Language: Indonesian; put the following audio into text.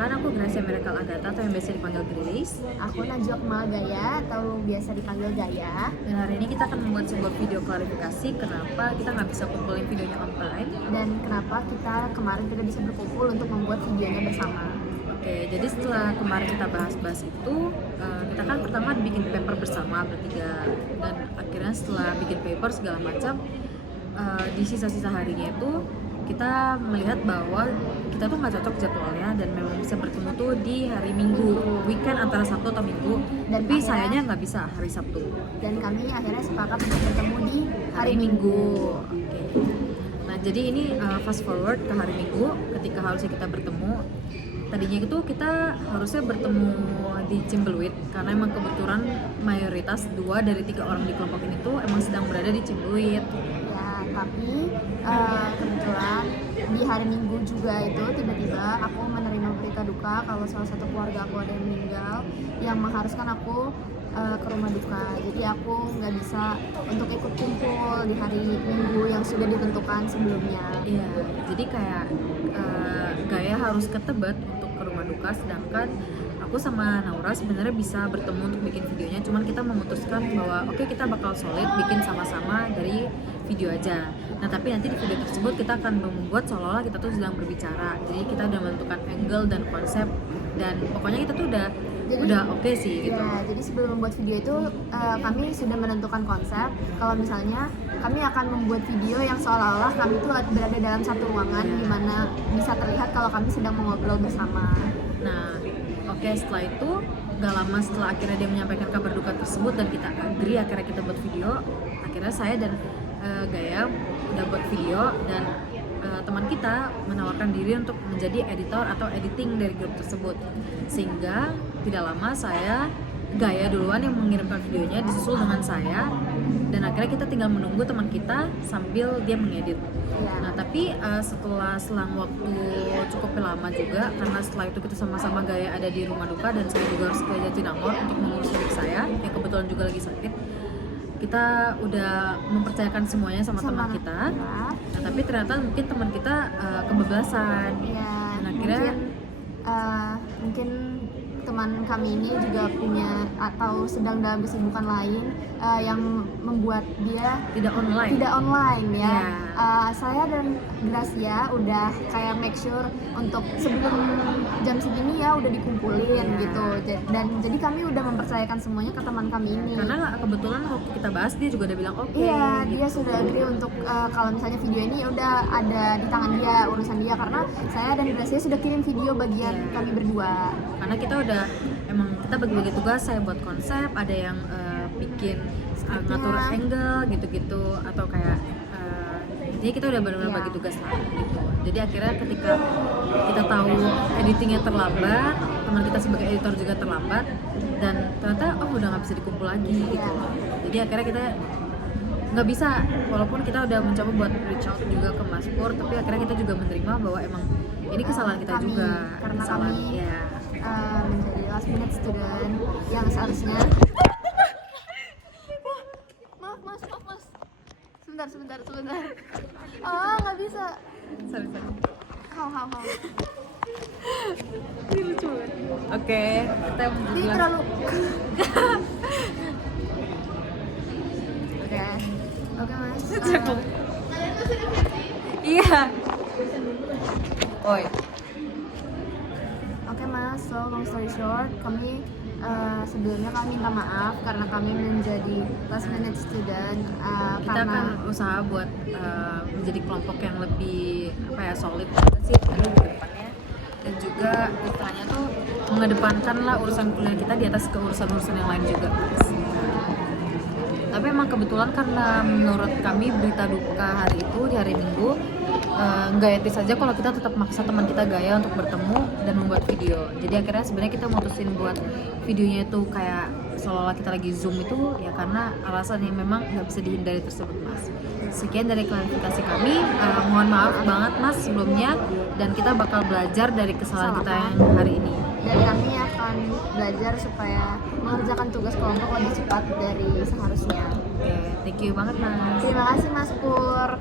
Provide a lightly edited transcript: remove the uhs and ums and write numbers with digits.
Perkenalkan, aku Gracia Miracle Agatha atau yang biasa dipanggil Grace. Aku Najwa Kemal Gaya atau biasa dipanggil Gaya. Dan hari ini kita akan membuat sebuah video klarifikasi kenapa kita nggak bisa kumpulin videonya on time. Dan kenapa kita kemarin tidak bisa berkumpul untuk membuat videonya bersama. Oke, jadi setelah kemarin kita bahas-bahas itu, kita kan pertama bikin paper bersama bertiga. Dan akhirnya setelah bikin paper segala macam, di sisa-sisa harinya itu kita melihat bahwa kita tuh nggak cocok jadwalnya dan memang bisa bertemu tuh di hari Minggu, weekend antara Sabtu atau Minggu. Dan tapi akhirnya, sayangnya nggak bisa hari Sabtu. Dan kami akhirnya sepakat untuk bertemu di hari Minggu. Oke. Nah jadi ini fast forward ke hari Minggu ketika harusnya kita bertemu. Tadinya itu kita harusnya bertemu di Cimbeluit karena emang kebetulan mayoritas 2 dari 3 orang di kelompok ini tuh emang sedang berada di Cimbeluit. Tapi kebetulan di hari Minggu juga itu tiba-tiba aku menerima berita duka kalau salah satu keluarga aku ada yang meninggal yang mengharuskan aku ke rumah duka. Jadi aku nggak bisa untuk ikut kumpul di hari Minggu yang sudah ditentukan sebelumnya. Iya, jadi kayak Gaya harus ke Tebet untuk ke rumah duka, sedangkan aku sama Naura sebenarnya bisa bertemu untuk bikin videonya, cuman kita memutuskan bahwa oke, kita bakal solid bikin sama-sama dari video aja. Nah tapi nanti di video tersebut kita akan membuat seolah-olah kita tuh sedang berbicara, jadi kita udah menentukan angle dan konsep dan pokoknya kita tuh udah oke sih gitu. Ya, jadi sebelum membuat video itu kami sudah menentukan konsep kalau misalnya kami akan membuat video yang seolah-olah kami itu berada dalam satu ruangan di mana bisa terlihat kalau kami sedang mengobrol bersama. Nah, oke, setelah itu gak lama setelah akhirnya dia menyampaikan kabar duka tersebut dan kita agree akhirnya kita buat video. Akhirnya saya dan Gaya udah buat video dan teman kita menawarkan diri untuk menjadi editor atau editing dari grup tersebut. Sehingga tidak lama Gaya duluan yang mengirimkan videonya disusul dengan saya dan akhirnya kita tinggal menunggu teman kita sambil dia mengedit. Nah tapi setelah selang waktu cukup lama juga karena setelah itu kita sama-sama Gaya ada di rumah duka dan saya juga harus ke Jatinangor untuk mengurus adik saya yang kebetulan juga lagi sakit. Kita udah mempercayakan semuanya sama teman kita. Nah tapi ternyata mungkin teman kita kebablasan. Ya, dan akhirnya mungkin teman kami ini juga punya atau sedang dalam kesibukan lain yang membuat dia tidak online ya. Saya dan Gracia udah kayak make sure untuk sebelum jam segini ya udah dikumpulin gitu. Dan jadi kami udah mempercayakan semuanya ke teman kami ini. Karena kebetulan waktu kita bahas dia juga udah bilang oke. Iya, gitu. dia sudah agree untuk kalau misalnya video ini ya udah ada di tangan dia, urusan dia karena saya dan Gracia sudah kirim video bagian kami berdua. Karena kita udah emang kita bagi-bagi tugas, saya buat konsep, ada yang bikin ngatur angle gitu-gitu atau kayak jadi kita udah benar-benar bagi tugas lah gitu. Jadi akhirnya ketika kita tahu editingnya terlambat, teman kita sebagai editor juga terlambat dan ternyata udah nggak bisa dikumpul lagi gitu. Jadi akhirnya kita nggak bisa, walaupun kita udah mencoba buat reach out juga ke Mas Pur, tapi akhirnya kita juga menerima bahwa emang ini kesalahan kita juga, karena kesalahan kami ya. menjadi last minute student yang seharusnya maaf mas sebentar nggak bisa Sorry. how Ini lucu banget. Oke, kita ini bilang terlalu oke mas iya. Oi. Oke mas, so long story short, kami sebelumnya kami minta maaf karena kami menjadi last minute student. Kita Karena akan usaha buat menjadi kelompok yang lebih solid sih ke depannya dan juga istilahnya tuh mengedepankan lah urusan kuliah kita di atas urusan yang lain juga. Tapi emang kebetulan karena menurut kami berita duka hari itu di hari Minggu nggak etis aja kalau kita tetap maksa teman kita Gaya untuk bertemu dan membuat video. Jadi akhirnya sebenarnya kita mutusin buat videonya itu kayak seolah-olah kita lagi zoom itu ya karena alasan yang memang nggak bisa dihindari tersebut mas. Sekian dari klarifikasi kami, mohon maaf banget mas sebelumnya dan kita bakal belajar dari kesalahan kita yang hari ini. Dan kami akan belajar supaya mengerjakan tugas kelompok lebih cepat dari seharusnya. Oke, thank you banget mas. Terima kasih Mas Pur.